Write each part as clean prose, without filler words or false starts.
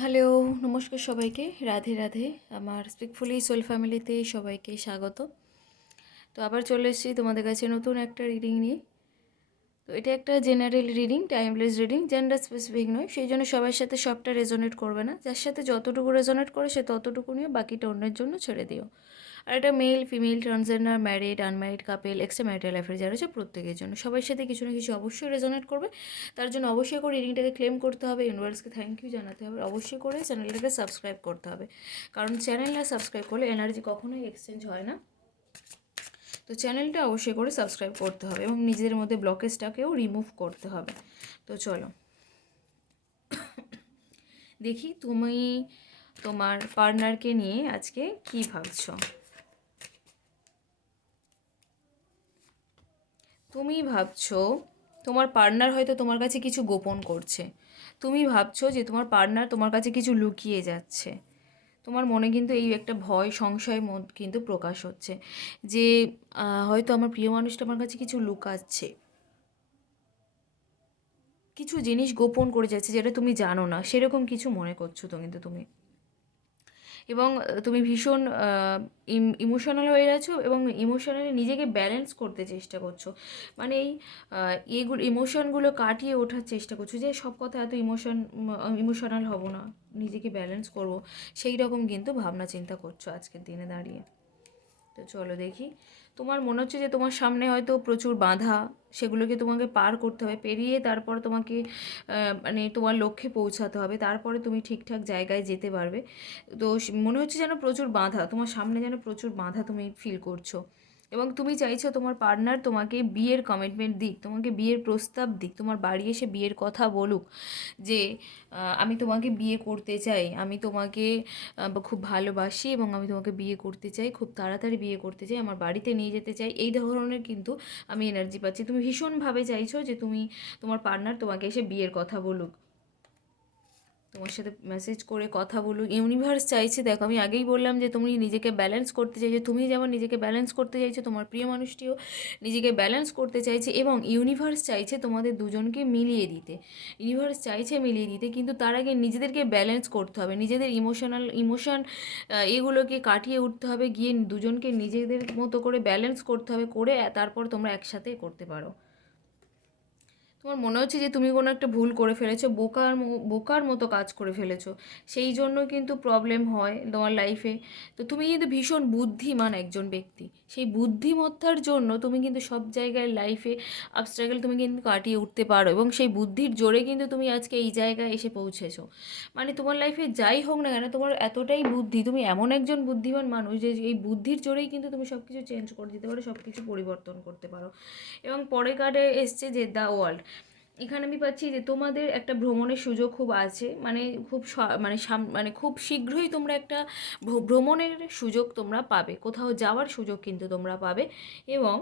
Hello, নমস্কার সবাইকে। রাধে রাধে। আমার স্পিকফুলি সোল ফ্যামিলিতে সবাইকে স্বাগত। তো আবার চলে এসেছি তোমাদের কাছে নতুন একটা রিডিং নিয়ে। তো এটা একটা general reading, timeless reading, gender specific নয়, সেই জন্য সবার সাথে সবটা রেজোনেট করবে না। যার সাথে যতটুকু রেজোনেট করে সে ততটুকু নিয়ে বাকিটা অন্যের জন্য ছেড়ে দিও। আর এটা male, female, transgender, married, unmarried couple, extramarital affair যারা আছে প্রত্যেকের জন্য, সবার সাথে কিছু না কিছু অবশ্যই রেজোনেট করবে। তার জন্য অবশ্যই করে রিডিংটাকে ক্লেম করতে হবে, ইউনিভার্সকে থ্যাংক ইউ জানাতে হবে, অবশ্যই করে চ্যানেলটাকে সাবস্ক্রাইব করতে হবে। কারণ চ্যানেল না সাবস্ক্রাইব করলে এনার্জি কখনোই এক্সচেঞ্জ হয় না। তো চ্যানেলটা অবশ্যই করে সাবস্ক্রাইব করতে হবে এবং নিজেদের মধ্যে ব্লকেজটাকেও রিমুভ করতে হবে। তো চলো দেখি তুমি তোমার পার্টনারকে নিয়ে আজকে কি ভাবছো। তুমি ভাবছো তোমার পার্টনার হয়তো তোমার কাছে কিছু গোপন করছে। তুমি ভাবছো যে তোমার পার্টনার তোমার কাছে কিছু লুকিয়ে যাচ্ছে। তোমার মনে কিন্তু এই একটা ভয় সংশয় কিন্তু প্রকাশ হচ্ছে যে হয়তো আমার প্রিয় মানুষটা আমার কাছে কিছু লুকাচ্ছে, কিছু জিনিস গোপন করে যাচ্ছে যেটা তুমি জানো না, সেরকম কিছু মনে করছো তো কিন্তু তুমি। এবং তুমি ভীষণ ইমোশনাল হয়ে গেছো এবং ইমোশনালি নিজেকে ব্যালেন্স করতে চেষ্টা করছো। মানে এই এগুলো ইমোশনগুলো কাটিয়ে ওঠার চেষ্টা করছো যে সব কথা এত ইমোশনাল হব না, নিজেকে ব্যালেন্স করব, সেই রকম কিন্তু ভাবনা চিন্তা করছো আজকের দিনে দাঁড়িয়ে। তো চলো দেখি, তোমার মনে হচ্ছে যে তোমার সামনে হয়তো প্রচুর বাধা, সেগুলোকে তোমাকে পার করতে হবে, পেরিয়ে তারপর তোমাকে মানে তোমার লক্ষ্যে পৌঁছাতে হবে, তারপরে তুমি ঠিকঠাক জায়গায় যেতে পারবে। তো মনে হচ্ছে যেন প্রচুর বাধা তোমার সামনে, যেন প্রচুর বাধা তুমি ফিল করছো। এবং তুমি চাইছো তোমার পার্টনার তোমাকে বিয়ের কমিটমেন্ট দিক, তোমাকে বিয়ের প্রস্তাব দিক, তোমার বাড়ি এসে বিয়ের কথা বলুক যে আমি তোমাকে বিয়ে করতে চাই, আমি তোমাকে খুব ভালোবাসি এবং আমি তোমাকে বিয়ে করতে চাই, খুব তাড়াতাড়ি বিয়ে করতে চাই, আমার বাড়িতে নিয়ে যেতে চাই, এই ধরনের কিন্তু আমি এনার্জি পাচ্ছি। তুমি ভীষণভাবে চাইছো যে তোমার পার্টনার তোমাকে এসে বিয়ের কথা বলুক, তোমার সাথে মেসেজ করে কথা বলুক। ইউনিভার্স চাইছে, দেখো আমি আগেই বললাম যে তুমি নিজেকে ব্যালেন্স করতে চাইছো, তুমি যেমন নিজেকে ব্যালেন্স করতে চাইছো, তোমার প্রিয় মানুষটিও নিজেকে ব্যালেন্স করতে চাইছে এবং ইউনিভার্স চাইছে তোমাদের দুজনকে মিলিয়ে দিতে। ইউনিভার্স চাইছে মিলিয়ে দিতে, কিন্তু তার আগে নিজেদেরকে ব্যালেন্স করতে হবে, নিজেদের ইমোশন এগুলোকে কাটিয়ে উঠতে হবে, গিয়ে দুজনকে নিজেদের মতো করে ব্যালেন্স করতে হবে, করে তারপর তোমরা একসাথে করতে পারো। তোমার মনে হচ্ছে যে তুমি কোনো একটা ভুল করে ফেলেছো, বোকার মতো কাজ করে ফেলেছো, সেই জন্য কিন্তু প্রবলেম হয় তোমার লাইফে। তো তুমি কিন্তু ভীষণ বুদ্ধিমান একজন ব্যক্তি, সেই বুদ্ধিমত্তার জন্য তুমি কিন্তু সব জায়গায় লাইফে অবস্ট্রাগল তুমি কিন্তু কাটিয়ে উঠতে পারো এবং সেই বুদ্ধির জোরে কিন্তু তুমি আজকে এই জায়গায় এসে পৌঁছেছো। মানে তোমার লাইফে যাই হোক না কেন, তোমার এতটাই বুদ্ধি, তুমি এমন একজন বুদ্ধিমান মানুষ যে এই বুদ্ধির জোরেই কিন্তু তুমি সব কিছু চেঞ্জ করে দিতে পারো, সব কিছু পরিবর্তন করতে পারো। এবং পরের কার্ডে এসছে যে দ্য ওয়ার্ল্ড। এখানে আমি পাচ্ছি যে তোমাদের একটা ভ্রমণের সুযোগ খুব আছে, মানে খুব মানে খুব শীঘ্রই তোমরা একটা ভ্রমণের সুযোগ তোমরা পাবে, কোথাও যাওয়ার সুযোগ কিন্তু তোমরা পাবে। এবং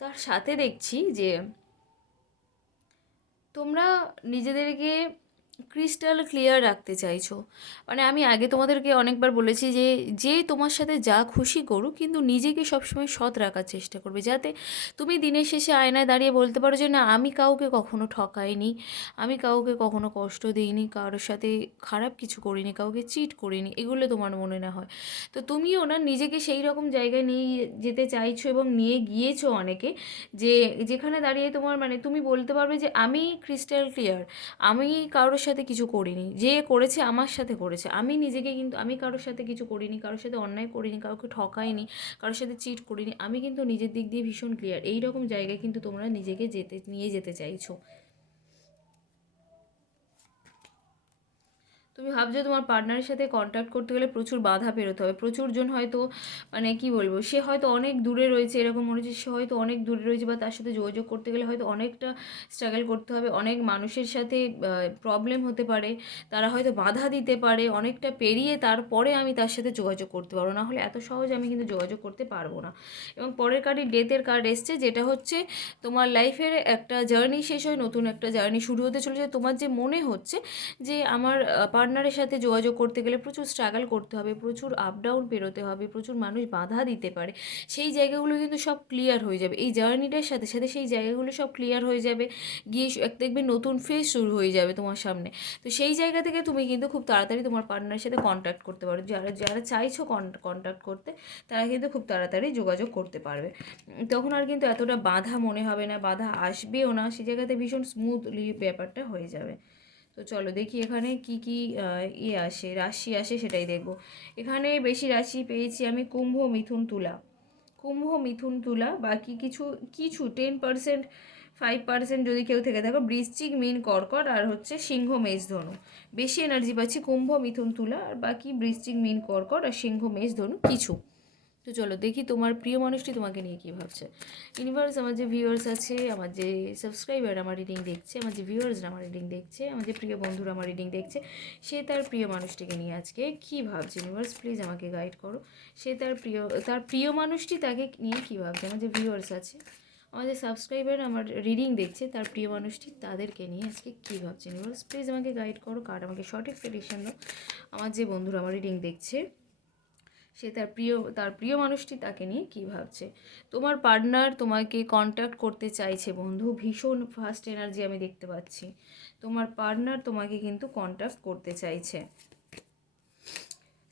তার সাথে দেখছি যে তোমরা নিজেদেরকে ক্রিস্টাল ক্লিয়ার রাখতে চাইছো। মানে আমি আগে তোমাদেরকে অনেকবার বলেছি যে যে তোমার সাথে যা খুশি করুক, কিন্তু নিজেকে সবসময় সৎ রাখার চেষ্টা করবে, যাতে তুমি দিনের শেষে আয়নায় দাঁড়িয়ে বলতে পারো যে না, আমি কাউকে কখনো ঠকাইনি, আমি কাউকে কখনো কষ্ট দিইনি, কারোর সাথে খারাপ কিছু করিনি, কাউকে চিট করিনি, এগুলো তোমার মনে না হয়। তো তুমিও না নিজেকে সেই রকম জায়গায় নিয়ে যেতে চাইছো এবং নিয়ে গিয়েছো অনেকে, যে যেখানে দাঁড়িয়ে তোমার মানে তুমি বলতে পারবে যে আমি ক্রিস্টাল ক্লিয়ার, আমি কারোর সাথে কিছু করিনি, যে করেছে আমার সাথে করেছে, আমি নিজেকে কিন্তু আমি কারোর সাথে কিছু করিনি, কারোর সাথে অন্যায় করিনি, কাউকে ঠকাইনি, কারোর সাথে চিট করিনি, আমি কিন্তু নিজের দিক দিয়ে ভীষণ ক্লিয়ার। এই রকম জায়গায় কিন্তু তোমরা নিজেকে নিয়ে যেতে চাইছো। তুমি ভাবছো তোমার পার্টনারের সাথে কন্ট্যাক্ট করতে গেলে প্রচুর বাধা পেরোতে হবে, প্রচুর জন হয়তো মানে কি বলবো, সে হয়তো অনেক দূরে রয়েছে, এরকম মনে হচ্ছে সে হয়তো অনেক দূরে রয়েছে, বা তার সাথে যোগাযোগ করতে গেলে হয়তো অনেকটা স্ট্রাগল করতে হবে, অনেক মানুষের সাথে প্রবলেম হতে পারে, তারা হয়তো বাধা দিতে পারে, অনেকটা পেরিয়ে তারপরে আমি তার সাথে যোগাযোগ করতে পারবো, না হলে এত সহজে আমি কিন্তু যোগাযোগ করতে পারবো না। এবং পরের কার্ডই ডেথের কার্ড এসছে, যেটা হচ্ছে তোমার লাইফের একটা জার্নি শেষ হয়, নতুন একটা জার্নি শুরু হতে চলেছে। তোমার যে মনে হচ্ছে যে আমার পার্টনারের সাথে যোগাযোগ করতে গেলে প্রচুর স্ট্রাগল করতে হবে, প্রচুর আপ ডাউন পেরোতে হবে, প্রচুর মানুষ বাধা দিতে পারে, সেই জায়গাগুলো কিন্তু সব ক্লিয়ার হয়ে যাবে। এই জার্নিটার সাথে সাথে সেই জায়গাগুলো সব ক্লিয়ার হয়ে যাবে, গিয়ে দেখবে নতুন ফেজ শুরু হয়ে যাবে তোমার সামনে। তো সেই জায়গা থেকে তুমি কিন্তু খুব তাড়াতাড়ি তোমার পার্টনারের সাথে কন্ট্যাক্ট করতে পারো। যারা যারা চাইছো কন্ট্যাক্ট করতে, তারা কিন্তু খুব তাড়াতাড়ি যোগাযোগ করতে পারবে। তখন আর কিন্তু এতটা বাধা মনে হবে না, বাধা আসবেও না, সেই জায়গাতে ভীষণ স্মুথলি ব্যাপারটা হয়ে যাবে। তো চলো দেখি এখানে কি কি আসে, রাশি আসে সেটাই দেখব। এখানে বেশি রাশি পেয়েছি আমি কুম্ভ, মিথুন, তুলা। কুম্ভ, মিথুন, তুলা, বাকি কিছু কিছু 10%, 5% যদি কেউ থেকে থাকো বৃশ্চিক, মীন, কর্কট, আর হচ্ছে সিংহ, মেষ, ধনু। বেশি এনার্জি পাচ্ছি কুম্ভ, মিথুন, তুলা, আর বাকি বৃশ্চিক, মীন, কর্কট আর সিংহ, মেষ, ধনু কিছু। তো চলো দেখি তোমার প্রিয় মানুষটি তোমাকে নিয়ে কী ভাবছে। ইউনিভার্স, আমার যে ভিউয়ার্স আছে, আমার যে সাবস্ক্রাইবার আমার রিডিং দেখছে, আমার যে ভিউয়ার্সরা আমার রিডিং দেখছে, আমার যে প্রিয় বন্ধুরা আমার রিডিং দেখছে, সে তার প্রিয় মানুষটিকে নিয়ে আজকে কী ভাবছে। ইউনিভার্স প্লিজ আমাকে গাইড করো। সে তার প্রিয় মানুষটি তাকে নিয়ে কী ভাবছে। আমার যে ভিউয়ার্স আছে, আমাদের সাবস্ক্রাইবার আমার রিডিং দেখছে, তার প্রিয় মানুষটি তাদেরকে নিয়ে আজকে কী ভাবছে। ইউনিভার্স প্লিজ আমাকে গাইড করো, কার্ড আমাকে সঠিক প্রেডিকশন দাও। আমার যে বন্ধুরা আমার রিডিং দেখছে, সে তার প্রিয় মানুষটি তাকে নিয়ে কী ভাবছে। তোমার পার্টনার তোমাকে কন্ট্যাক্ট করতে চাইছে বন্ধু, ভীষণ ফাস্ট এনার্জি আমি দেখতে পাচ্ছি। তোমার পার্টনার তোমাকে কিন্তু কন্ট্যাক্ট করতে চাইছে।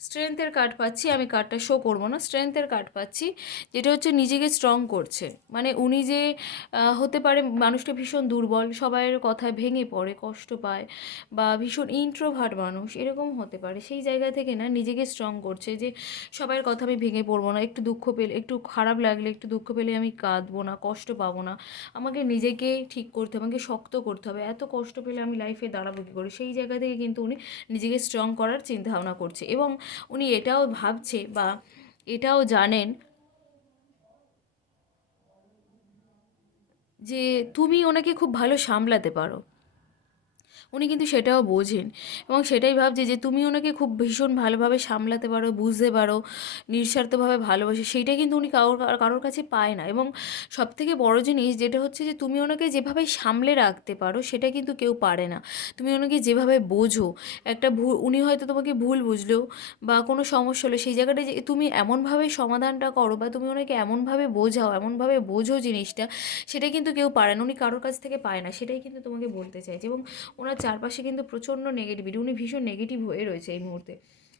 স্ট্রেংথের কার্ড পাচ্ছি, আমি কার্ডটা শো করবো না, স্ট্রেংথের কার্ড পাচ্ছি, যেটা হচ্ছে নিজেকে স্ট্রং করছে। মানে উনি যে হতে পারে মানুষটা ভীষণ দুর্বল, সবাইয়ের কথায় ভেঙে পড়ে, কষ্ট পায়, বা ভীষণ ইন্ট্রোভার্ট মানুষ, এরকম হতে পারে। সেই জায়গা থেকে না নিজেকে স্ট্রং করছে, যে সবাইয়ের কথা আমি ভেঙে পড়বো না, একটু দুঃখ পেলে, একটু খারাপ লাগলে, একটু দুঃখ পেলে আমি কাঁদবো না, কষ্ট পাবো না, আমাকে নিজেকে ঠিক করতে হবে, আমাকে শক্ত করতে হবে, এত কষ্ট পেলে আমি লাইফে দাঁড়াবো কী করে। সেই জায়গা থেকে কিন্তু উনি নিজেকে স্ট্রং করার চিন্তাভাবনা করছে, এবং উনি এটাও ভাবছে বা এটাও জানেন যে তুমি ওনাকে খুব ভালো সামলাতে পারো। উনি কিন্তু সেটাও বোঝেন, এবং সেটাই ভাবছে যে তুমি ওনাকে খুব ভীষণ ভালোভাবে সামলাতে পারো, বুঝতে পারো, নিঃস্বার্থভাবে ভালোবাসে। সেইটা কিন্তু উনি কারোর কাছে পায় না। এবং সবথেকে বড় জিনিস যেটা হচ্ছে যে তুমি ওনাকে যেভাবে সামলে রাখতে পারো, সেটা কিন্তু কেউ পারে না। তুমি ওনাকে যেভাবে বোঝো, একটা উনি হয়তো তোমাকে ভুল বুঝলেও বা কোনো সমস্যা হলো, সেই জায়গাটা যে তুমি এমনভাবে সমাধানটা করো, বা তুমি ওনাকে এমনভাবে বোঝাও, এমনভাবে বোঝো জিনিসটা, সেটা কিন্তু কেউ পারে না, উনি কারোর কাছ থেকে পায় না। সেটাই কিন্তু তোমাকে বলতে চাইছে। এবং ওনার চারপাশে কিন্তু প্রচণ্ড নেগেটিভিটি, উনি ভীষণ নেগেটিভ হয়ে রয়েছে এই মুহূর্তে।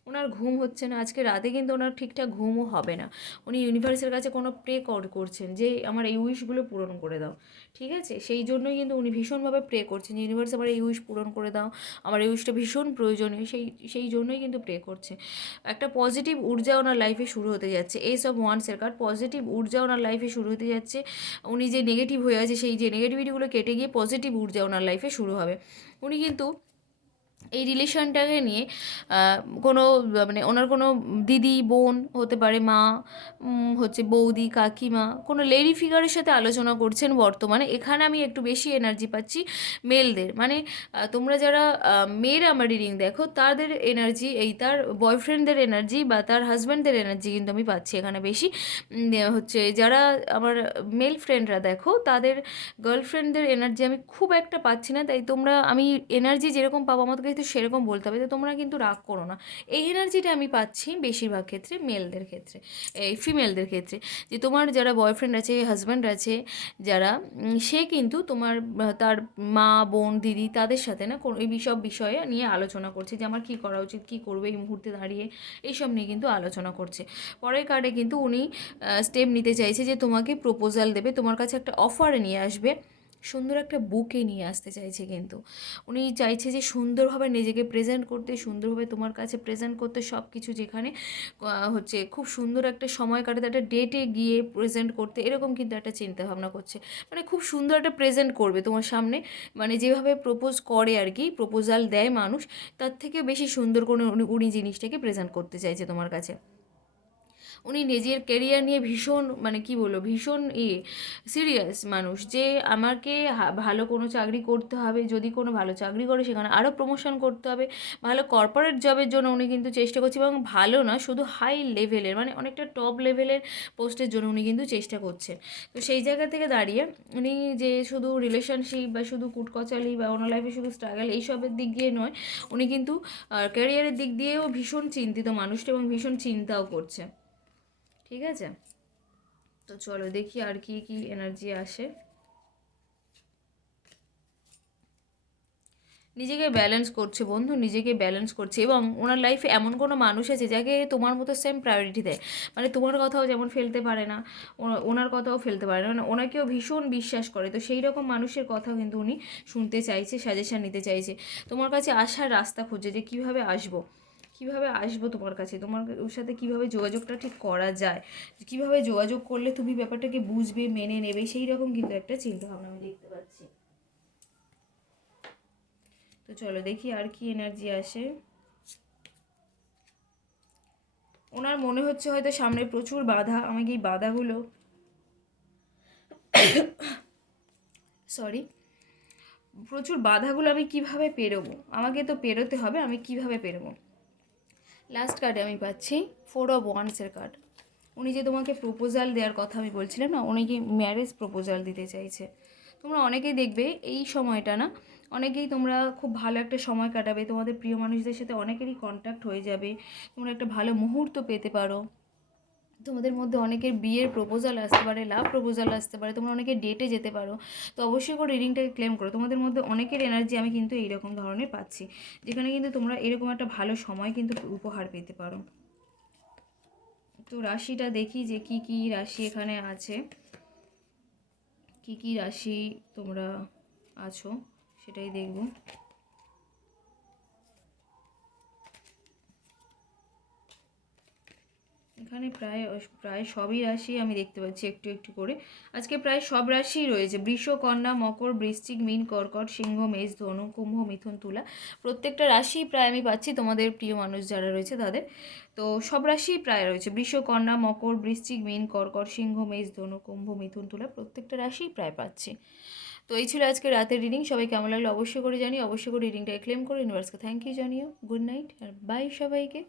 ওনার ঘুম হচ্ছে না, আজকে রাতে কিন্তু ওনার ঠিকঠাক ঘুমও হবে না। উনি ইউনিভার্সের কাছে কোনো প্রে করছেন যে আমার এই উইশগুলো পূরণ করে দাও, ঠিক আছে। সেই জন্যই কিন্তু উনি ভীষণভাবে প্রে করছেন যে ইউনিভার্স আমার এই উইশ পূরণ করে দাও, আমার এই উইশটা ভীষণ প্রয়োজনীয়। সেই জন্যই কিন্তু প্রে করছে। একটা পজিটিভ ঊর্জা ওনার লাইফে শুরু হতে যাচ্ছে। এস অফ ওয়ান্সের কার্ড, পজিটিভ ঊর্জা ওনার লাইফে শুরু হতে যাচ্ছে। উনি যে নেগেটিভ হয়ে আছে, সেই যে নেগেটিভিটিগুলো কেটে গিয়ে পজিটিভ ঊর্জা ওনার লাইফে শুরু হবে। উনি কিন্তু এই রিলেশনটাকে নিয়ে কোনো মানে ওনার কোনো দিদি, বোন হতে পারে, মা, হচ্ছে বৌদি, কাকিমা, কোনো লেডি ফিগারের সাথে আলোচনা করছেন বর্তমানে। এখানে আমি একটু বেশি এনার্জি পাচ্ছি মেলদের, মানে তোমরা যারা মেয়েরা আমার রিডিং দেখো, তাদের এনার্জি, তার বয়ফ্রেন্ডদের এনার্জি বা তার হাজব্যান্ডদের এনার্জি কিন্তু আমি পাচ্ছি এখানে বেশি। হচ্ছে যারা আমার মেল ফ্রেন্ডরা দেখো, তাদের গার্লফ্রেন্ডদের এনার্জি আমি খুব একটা পাচ্ছি না। তাই তোমরা, আমি এনার্জি যেরকম পাবো আমাকে কিন্তু সেরকম বলতে হবে, তো তোমরা কিন্তু রাগ করো না। এই এনার্জিটা আমি পাচ্ছি বেশিরভাগ ক্ষেত্রে মেলদের ক্ষেত্রে, এই ফিমেলদের ক্ষেত্রে, যে তোমার যারা বয়ফ্রেন্ড আছে, হাজব্যান্ড আছে, যারা সে কিন্তু তোমার তার মা, বোন, দিদি, তাদের সাথে না কোনো এই সব বিষয়ে নিয়ে আলোচনা করছে, যে আমার কী করা উচিত, কী করবে এই মুহূর্তে দাঁড়িয়ে, এইসব নিয়ে কিন্তু আলোচনা করছে। পরের কার্ডে কিন্তু উনি স্টেপ নিতে চাইছে, যে তোমাকে প্রপোজাল দেবে, তোমার কাছে একটা অফার নিয়ে আসবে, সুন্দর একটা বুকে নিয়ে আসতে চাইছে। কিন্তু উনি চাইছে যে সুন্দরভাবে নিজেকে প্রেজেন্ট করতে, সুন্দরভাবে তোমার কাছে প্রেজেন্ট করতে, সব কিছু যেখানে হচ্ছে খুব সুন্দর একটা সময় কাটাতে, একটা ডেটে গিয়ে প্রেজেন্ট করতে, এরকম কিন্তু একটা চিন্তাভাবনা করছে। মানে খুব সুন্দর একটা প্রেজেন্ট করবে তোমার সামনে, মানে যেভাবে প্রপোজ করে আর কি, প্রপোজাল দেয় মানুষ, তার থেকে বেশি সুন্দর করে উনি জিনিসটাকে প্রেজেন্ট করতে চাইছে তোমার কাছে। উনি নিজের কেরিয়ার নিয়ে ভীষণ মানে কি বলবো ভীষণ সিরিয়াস মানুষ, যে আমাকে ভালো কোনো চাকরি করতে হবে, যদি কোনো ভালো চাকরি করে সেখানে আরও প্রমোশন করতে হবে, ভালো কর্পোরেট জবের জন্য উনি কিন্তু চেষ্টা করছে, এবং ভালো না শুধু হাই লেভেলের মানে অনেকটা টপ লেভেলের পোস্টের জন্য উনি কিন্তু চেষ্টা করছেন। তো সেই জায়গা থেকে দাঁড়িয়ে উনি যে শুধু রিলেশনশিপ বা শুধু কুটকচালি বা ওনার লাইফে শুধু স্ট্রাগল এইসবের দিক দিয়ে নয়, উনি কিন্তু ক্যারিয়ারের দিক দিয়েও ভীষণ চিন্তিত মানুষটা এবং ভীষণ চিন্তাও করছে। ঠিক আছে, তো চলো দেখি আর কি কি এনার্জি আসে। নিজেকে ব্যালেন্স করছে বন্ধু, নিজেকে ব্যালেন্স করছে, এবং ওনার লাইফে এমন কোনো মানুষ আছে যাকে তোমার মতো সেম প্রায়োরিটি দেয়, মানে তোমার কথাও যেমন ফেলতে পারে না, ওনার কথাও ফেলতে পারে না, মানে ওনাকেও ভীষণ বিশ্বাস করে। তো সেই রকম মানুষের কথাও কিন্তু উনি শুনতে চাইছে, সাজেশান নিতে চাইছে, তোমার কাছে আসার রাস্তা খুঁজছে যে কীভাবে আসবো, কীভাবে আসবো তোমার কাছে, তোমার ওর সাথে কীভাবে যোগাযোগটা ঠিক করা যায়, কীভাবে যোগাযোগ করলে তুমি ব্যাপারটাকে বুঝবে, মেনে নেবে, সেই রকম কিন্তু একটা চিন্তাভাবনা আমি দেখতে পাচ্ছি। তো চলো দেখি আর কি এনার্জি আসে। ওনার মনে হচ্ছে হয়তো সামনে প্রচুর বাধা, আমাকে এই বাধাগুলো সরি প্রচুর বাধাগুলো আমি কিভাবে পেরোবো, আমাকে তো পেরোতে হবে, আমি কিভাবে পেরোবো। লাস্ট কার্ডে আমি পাচ্ছি 4 অফ ওয়ান্সের কার্ড। উনি যে তোমাকে প্রপোজাল দেওয়ার কথা আমি বলছিলাম না, উনি কি ম্যারেজ প্রপোজাল দিতে চাইছে। তোমরা অনেকেই দেখবে এই সময়টা না, অনেকেই তোমরা খুব ভালো একটা সময় কাটাবে, তোমাদের প্রিয় মানুষদের সাথে অনেকেরই কন্ট্যাক্ট হয়ে যাবে, তোমরা একটা ভালো মুহূর্ত পেতে পারো, তোমাদের মধ্যে অনেকের বিয়ের প্রপোজাল আসতে পারে, লাভ প্রপোজাল আসতে পারে, তোমরা অনেকে ডেটে যেতে পারো। তো অবশ্যই করে রিডিংটাকে ক্লেম করো। তোমাদের মধ্যে অনেকের এনার্জি আমি কিন্তু এইরকম ধরনের পাচ্ছি, যেখানে কিন্তু তোমরা এরকম একটা ভালো সময় কিন্তু উপহার পেতে পারো। তো রাশিটা দেখি যে কি কি রাশি এখানে আছে, কি কি রাশি তোমরা আছো সেটাই দেখব। এখানে প্রায় প্রায় সবই রাশি আমি দেখতে পাচ্ছি একটু একটু করে। আজকে প্রায় সব রাশিই রয়েছে, বৃষ, কন্যা, মকর, বৃশ্চিক, মীন, কর্কট, সিংহ, মেষ, ধনু, কুম্ভ, মিথুন, তুলা, প্রত্যেকটা রাশি প্রায় আমি পাচ্ছি তোমাদের প্রিয় মানুষ যারা রয়েছে তাদের। তো সব রাশিই প্রায় রয়েছে, বৃষ, কন্যা, মকর, বৃশ্চিক, মীন, কর্কট, সিংহ, মেষ, ধনু, কুম্ভ, মিথুন, তুলা, প্রত্যেকটা রাশিই প্রায় পাচ্ছি। তো এই ছিল আজকে রাতের রিডিং। সবাই কেমন লাগলো অবশ্যই করে জানিও, অবশ্যই করে রিডিংটা ক্লেম করে ইউনিভার্সকে থ্যাংক ইউ জানিও। গুড নাইট আর বাই সবাইকে।